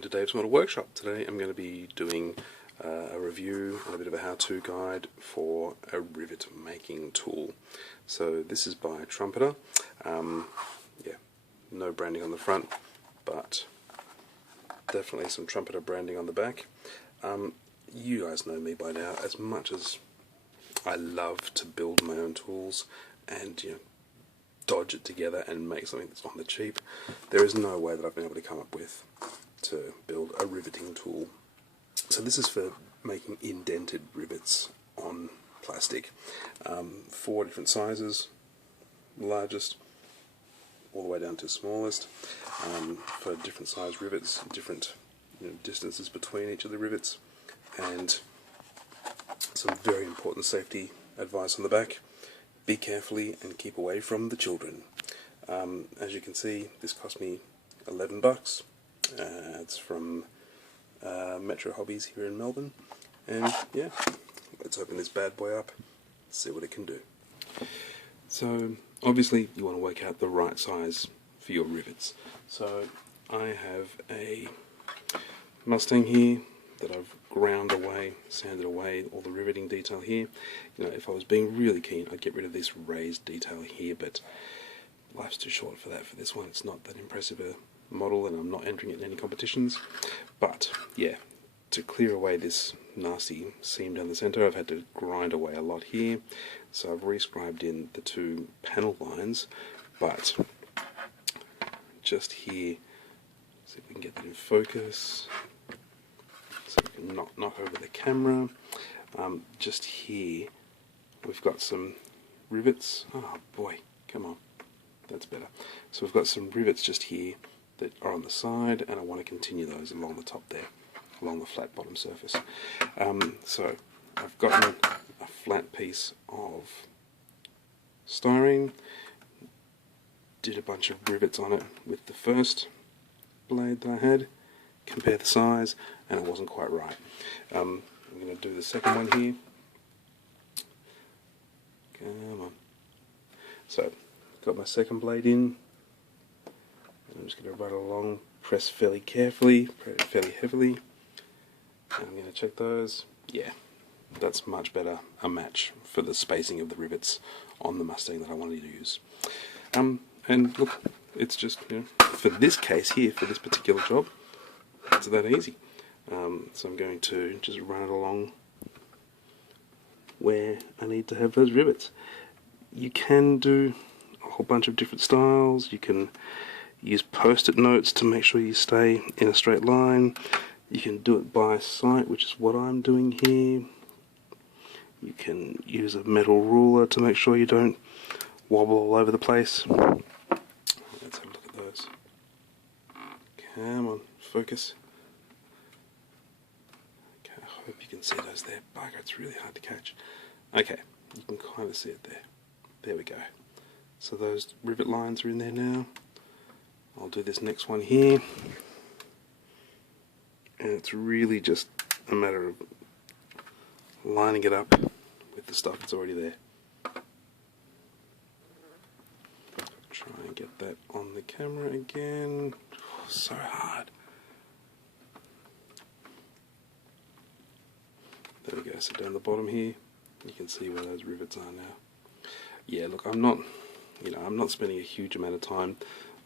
welcome to Dave's Model Workshop. Today I'm going to be doing a review and a bit of a how-to guide for a rivet making tool. So this is by Trumpeter. Yeah, no branding on the front, but definitely some Trumpeter branding on the back. You guys know me by now. As much as I love to build my own tools and dodge it together and make something that's on the cheap, there is no way that I've been able to come up with to build a riveting tool. So this is for making indented rivets on plastic. 4 different sizes, largest all the way down to smallest, for different size rivets, different distances between each of the rivets, and some very important safety advice on the back. Be carefully and keep away from the children. As you can see, this cost me $11. It's from Metro Hobbies here in Melbourne, and yeah, let's open this bad boy up, see what it can do. So obviously you want to work out the right size for your rivets. So I have a Mustang here that I've ground away, sanded away all the riveting detail here. If I was being really keen, I'd get rid of this raised detail here, but life's too short for that for this one. It's not that impressive a model, and I'm not entering it in any competitions. But yeah, to clear away this nasty seam down the center, I've had to grind away a lot here. So I've rescribed in the 2 panel lines, but just here, see if we can get that in focus. So we can knock over the camera. Just here, we've got some rivets. Oh boy, come on, that's better. So we've got some rivets just here that are on the side, and I want to continue those along the top there, along the flat bottom surface. So I've gotten a flat piece of styrene, did a bunch of rivets on it with the first blade that I had, compare the size, and it wasn't quite right. I'm going to do the second one here. Come on. So, got my second blade in. I'm just going to run along, press fairly carefully, fairly heavily. And I'm going to check those. Yeah, that's much better a match for the spacing of the rivets on the Mustang that I wanted to use. And look, it's just, for this case here, for this particular job, it's that easy. So I'm going to just run it along where I need to have those rivets. You can do a whole bunch of different styles. You can use post-it notes to make sure you stay in a straight line. You can do it by sight, which is what I'm doing here. You can use a metal ruler to make sure you don't wobble all over the place. Let's have a look at those. Come on, focus. Okay, I hope you can see those there. Bugger, it's really hard to catch. Okay, you can kind of see it there. There we go. So those rivet lines are in there now. I'll do this next one here. And it's really just a matter of lining it up with the stuff that's already there. Try and get that on the camera again. Oh, so hard. There we go, so down the bottom here, you can see where those rivets are now. Yeah, look, I'm not spending a huge amount of time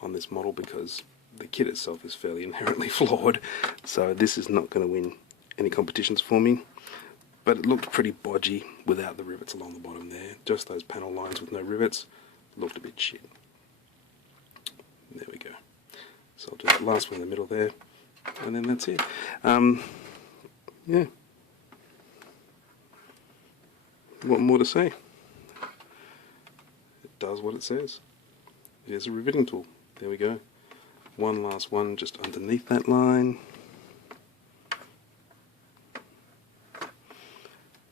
on this model because the kit itself is fairly inherently flawed, so this is not going to win any competitions for me. But it looked pretty bodgy without the rivets along the bottom there. Just those panel lines with no rivets looked a bit shit. There we go. So I'll do that last one in the middle there, and then that's it. Yeah. What more to say? It does what it says. It is a riveting tool. There we go. One last one just underneath that line.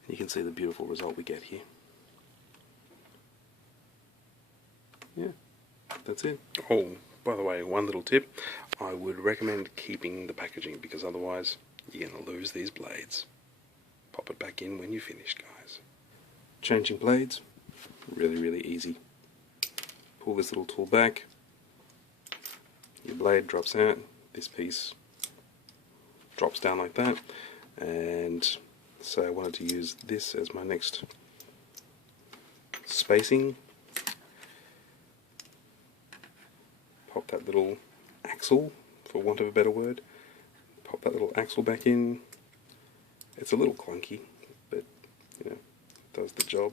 You can see the beautiful result we get here. Yeah, that's it. Oh, by the way, one little tip. I would recommend keeping the packaging because otherwise you're going to lose these blades. Pop it back in when you finish, guys. Changing blades, really easy. Pull this little tool back, your blade drops out, this piece drops down like that, and so I wanted to use this as my next spacing. Pop that little axle, for want of a better word, pop that little axle back in. It's a little clunky, but you know, it does the job.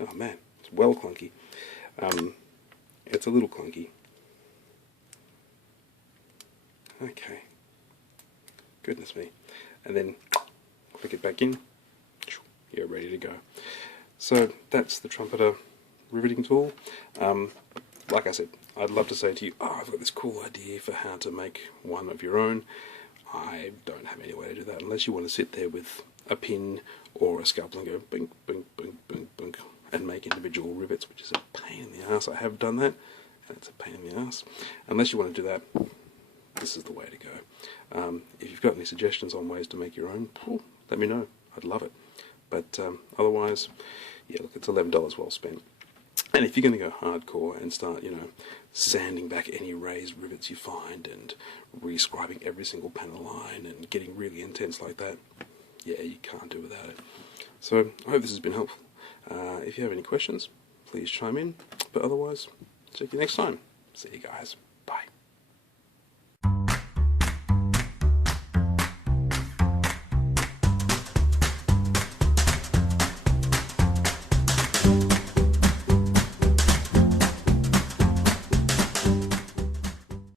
Oh man, it's well clunky. It's a little clunky. Okay, goodness me. And then click it back in, you're ready to go. So that's the Trumpeter riveting tool. Like I said, I'd love to say to you, oh, I've got this cool idea for how to make one of your own. I don't have any way to do that unless you want to sit there with a pin or a scalpel and go bink, bink, bink, bink, bink, and make individual rivets, which is a pain in the ass. I have done that, and it's a pain in the ass. Unless you want to do that, this is the way to go. If you've got any suggestions on ways to make your own, let me know. I'd love it. But otherwise, yeah, look, it's $11 well spent. And if you're going to go hardcore and start, you know, sanding back any raised rivets you find and re-scribing every single panel line and getting really intense like that, yeah, you can't do without it. So I hope this has been helpful. If you have any questions, please chime in. But otherwise, check you next time. See you guys.